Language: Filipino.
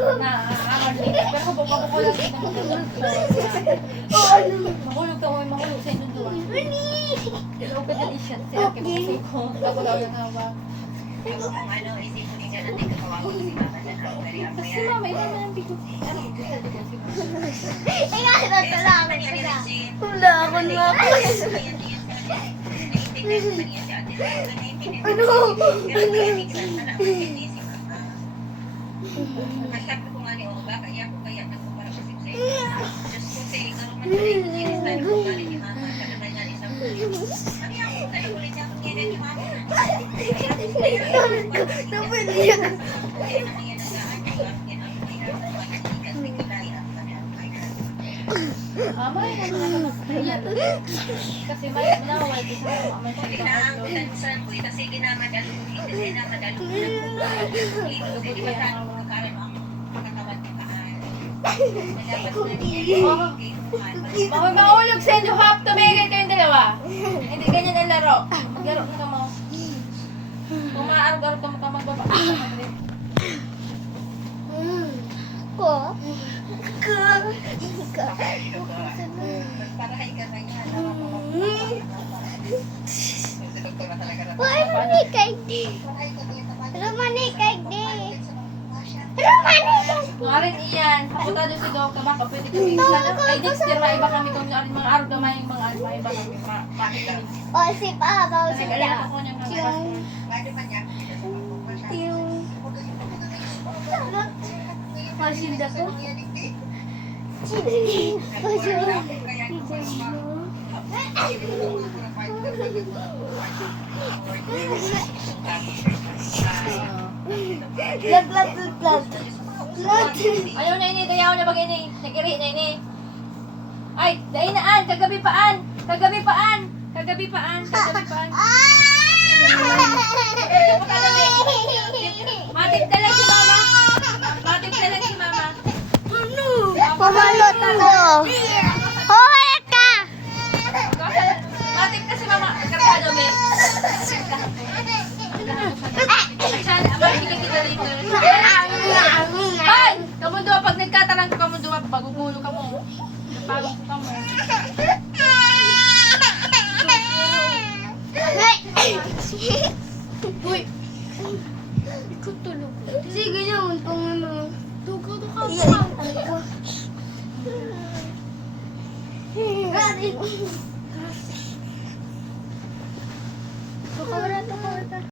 Pero kapag lang dito magdadon ko. Mahulog ka mo, mahulog sa inyong duwa. Hello ka dyan siya. Sila kipusay ko. Bago daw yung hawak. Kasi mama, ito naman ang bigo. Ano ito sa bigo si mama? Wala ako na ako. Ano? Masyado ko nga ni Oba, kaya ko kaya nagpumarapasip sa iyo. Diyos ko sa ikaw naman sa iyo, sinistyle ko galing ni Mama, kada ba niya isang ano yan ko, tayo ulit niya kung kailan ni Mama. Napili yan. Kaya naman yan ang gaan, yan ang hirap ng pag-ikat, may kilay at kami ang kaya. May naman kasi may nawawal ko sa mama. Inaangkutan ko, kasi ginamadalo ko, kasi ginamadalo ko na po. Hindi ba saan mo kakaroon ang pagkakawan ni Kaan? Dapat na niya, Mga mahulog sa inyo, hap, tumigil kayong dalawa. Hindi ganyan ang laro. Maglaro na ka mo. Kung maaarog-arog ka mo ka magbaba. Ko? Magparahay ka na yan. Why manikay di? Manikay di. Manikay. Ngarin iyan, kaputado si Doc, baka pwede kami sana. Ay, Dexter, maiba kami kung ngarin mga arog gamay yung mga maiba kami. Bakit kami? O si Papa, Kasi kailangan ako niyang mga yung masinda ko. Lat. Ayaw na ini, dayaw na bag ini. Nagiri na ini. Ay, dahin na an, kagabi paan. Kagabi paan. Matip na lang si mama. Pamalot ako. Hoy ka! Matip ka si mama. Karkado, me. Hoy! Kamundo, pag nagkatanang ka kamundo, bagugulo ka mo. Napagod ka mo. Uy! Ikaw tulog. Sige naman kung ano. Dugo ka. Baka wala